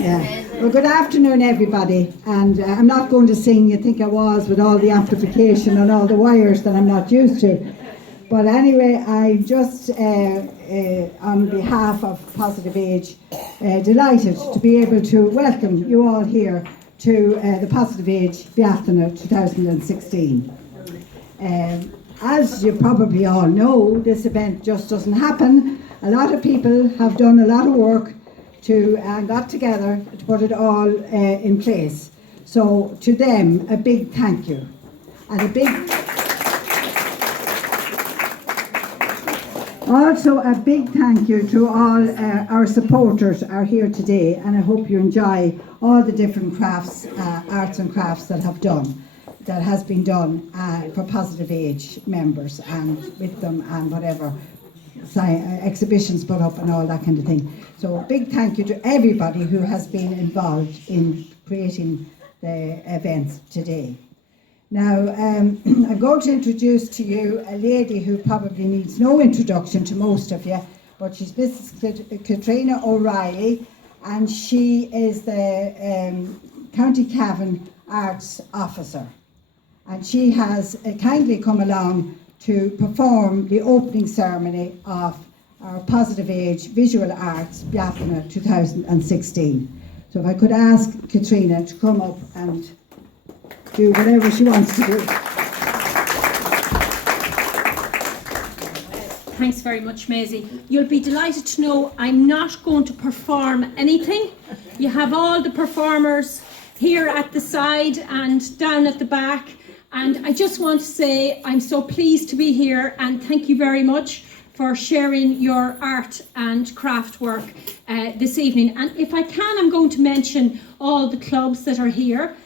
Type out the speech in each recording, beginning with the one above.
Yeah. Well, good afternoon, everybody. And I'm not going to sing You Think I Was with all the amplification and all the wires that I'm not used to. But anyway, I'm just, on behalf of Positive Age, delighted to be able to welcome you all here to the Positive Age Bealtaine 2016. As you probably all know, this event just doesn't happen. A lot of people have done a lot of work to got together to put it all in place. So to them, a big thank you. And also a big thank you to all our supporters are here today, and I hope you enjoy all the different crafts, arts and crafts that has been done for Positive Age members and with them and whatever exhibitions put up and all that kind of thing. So a big thank you to everybody who has been involved in creating the events today. Now, I'm going to introduce to you a lady who probably needs no introduction to most of you, but she's Mrs. Catriona O'Reilly, and she is the County Cavan Arts Officer. And she has kindly come along to perform the opening ceremony of our Positive Age Visual Arts Bealtaine 2016. So if I could ask Catriona to come up and do whatever she wants to do. Thanks very much, Maisie. You'll be delighted to know I'm not going to perform anything. You have all the performers here at the side and down at the back. And I just want to say I'm so pleased to be here, and thank you very much for sharing your art and craft work this evening. And if I can, I'm going to mention all the clubs that are here,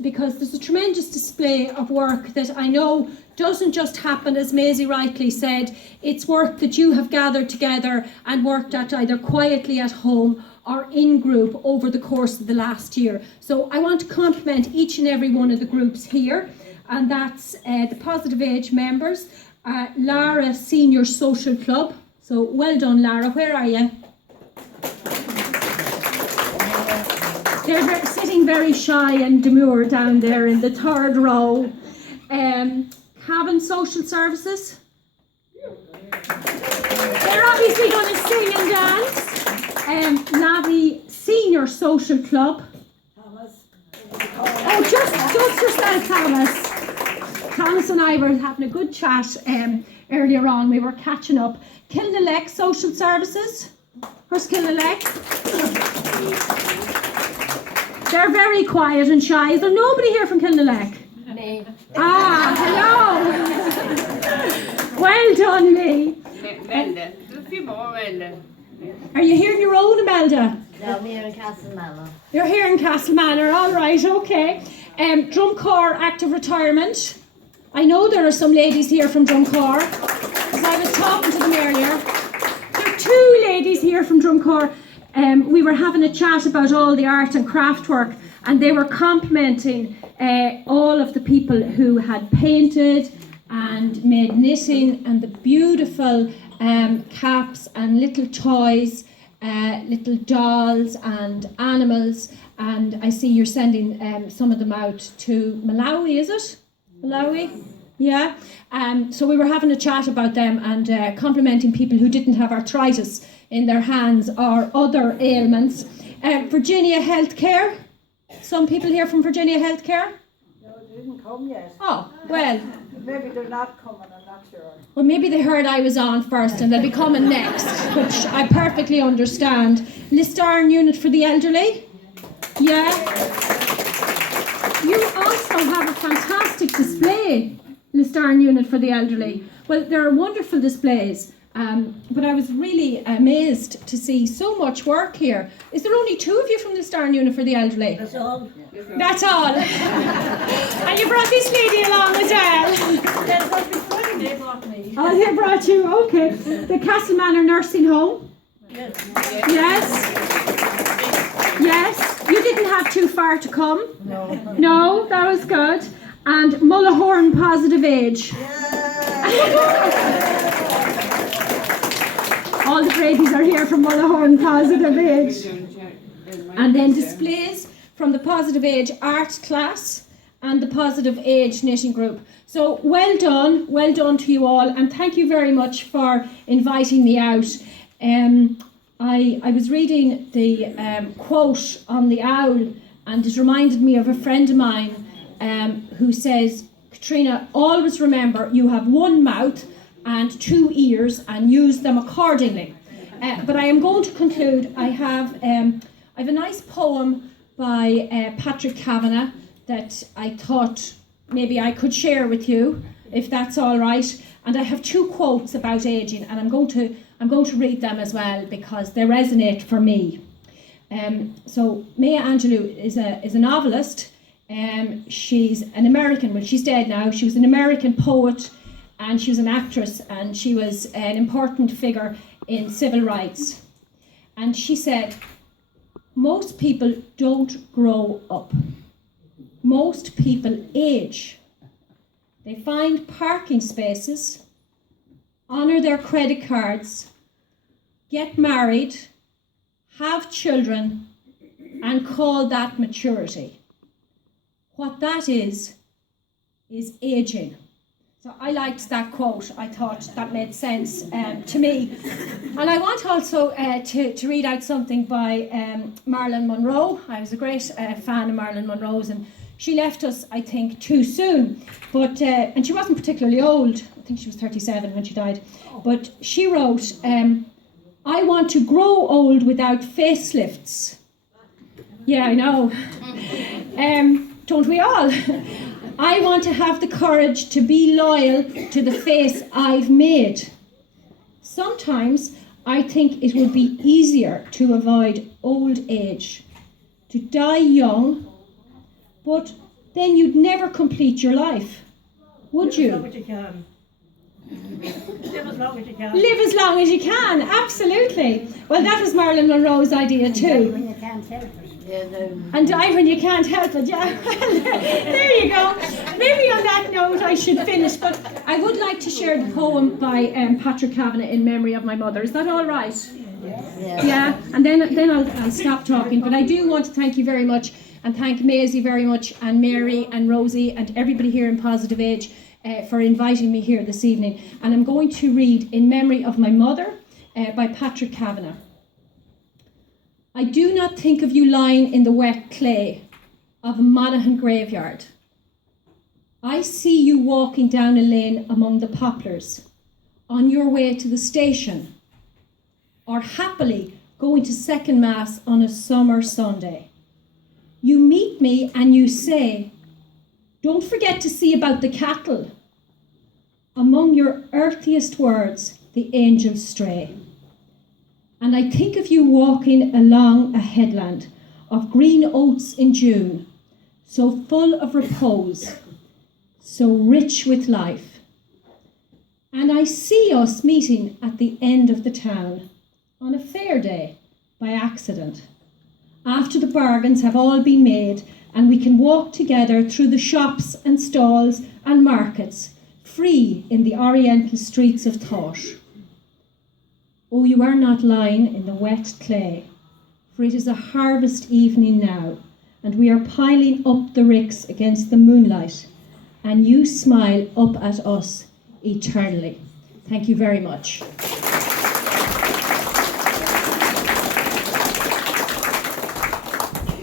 because there's a tremendous display of work that I know doesn't just happen, as Maisie rightly said. It's work that you have gathered together and worked at either quietly at home or in group over the course of the last year. So I want to compliment each and every one of the groups here, and that's the Positive Age members, Lara Senior Social Club. So well done, Lara. Where are you? They're sitting very shy and demure down there in the third row. Cavan Social Services. They're obviously going to sing and dance. Navi Senior Social Club. Thomas. Oh, just yourself, Thomas. Thomas and I were having a good chat earlier on. We were catching up. Kilnalek Social Services. Where's Kilnalek? They're very quiet and shy. Is there nobody here from Kilnalek? Me. Ah, hello. Well done, Lee. Melde. A few more, Melde. Are you here on your own, Imelda? No, I'm here in Castlemanor. You're here in Castlemanor, all right, okay. Drumcore Active Retirement. I know there are some ladies here from Drumcore, because I was talking to them earlier. There are two ladies here from Drumcore. We were having a chat about all the art and craft work, and they were complimenting all of the people who had painted and made knitting and the beautiful caps and little toys, little dolls and animals, and I see you're sending some of them out to Malawi, is it? Malawi? Yeah. So we were having a chat about them and complimenting people who didn't have arthritis in their hands or other ailments. Virginia Healthcare. Some people here from Virginia Healthcare? No, they didn't come yet. Oh, well. Maybe they're not coming, I'm not sure. Well, maybe they heard I was on first and they'll be coming next, which I perfectly understand. Listarn Unit for the Elderly? Yeah. You also have a fantastic display, Listarn Unit for the Elderly. Well, there are wonderful displays, but I was really amazed to see so much work here. Is there only two of you from the Listarn Unit for the Elderly? That's all. That's all. And you brought this lady along as well. They brought me. Oh, they brought you, okay. The Castlemanor Nursing Home. Yes. Yes. You didn't have too far to come. No. No, that was good. And Mullahorn Positive Age. All the ladies are here from Mullahorn Positive Age. And then displays from the Positive Age art class and the Positive Age knitting group. So well done to you all, and thank you very much for inviting me out. I was reading the quote on the owl, and it reminded me of a friend of mine who says, Catriona, always remember you have one mouth and two ears and use them accordingly. But I am going to conclude. I have a nice poem by Patrick Kavanagh that I thought maybe I could share with you, if that's all right. And I have two quotes about ageing, and I'm going to read them as well because they resonate for me. So Maya Angelou is a novelist. She's an American. Well, she's dead now. She was an American poet, and she was an actress, and she was an important figure in civil rights. And she said, most people don't grow up. Most people age. They find parking spaces, honour their credit cards, get married, have children, and call that maturity. What that is ageing. So I liked that quote. I thought that made sense to me. And I want also to read out something by Marilyn Monroe. I was a great fan of Marilyn Monroe's, and she left us, I think, too soon. But and she wasn't particularly old. I think she was 37 when she died. But she wrote, I want to grow old without facelifts. Yeah, I know. Don't we all? I want to have the courage to be loyal to the face I've made. Sometimes I think it would be easier to avoid old age, to die young, but then you'd never complete your life, would you? Live as long as you can. Live as long as you can. Live as long as you can, absolutely. Well, that was Marilyn Monroe's idea too. When you can't help it. And die when you can't help it, yeah. There you go. Maybe on that note I should finish, but I would like to share the poem by Patrick Kavanagh in memory of my mother. Is that all right? Yeah. And then I'll stop talking. But I do want to thank you very much, and thank Maisie very much, and Mary and Rosie and everybody here in Positive Age for inviting me here this evening. And I'm going to read In Memory of My Mother by Patrick Kavanagh. I do not think of you lying in the wet clay of a Monaghan graveyard. I see you walking down a lane among the poplars, on your way to the station, or happily going to second mass on a summer Sunday. You meet me and you say, don't forget to see about the cattle. Among your earthiest words, the angels stray. And I think of you walking along a headland of green oats in June, so full of repose, so rich with life. And I see us meeting at the end of the town on a fair day by accident, after the bargains have all been made and we can walk together through the shops and stalls and markets, free in the oriental streets of thought. Oh, you are not lying in the wet clay, for it is a harvest evening now, and we are piling up the ricks against the moonlight, and you smile up at us eternally. Thank you very much.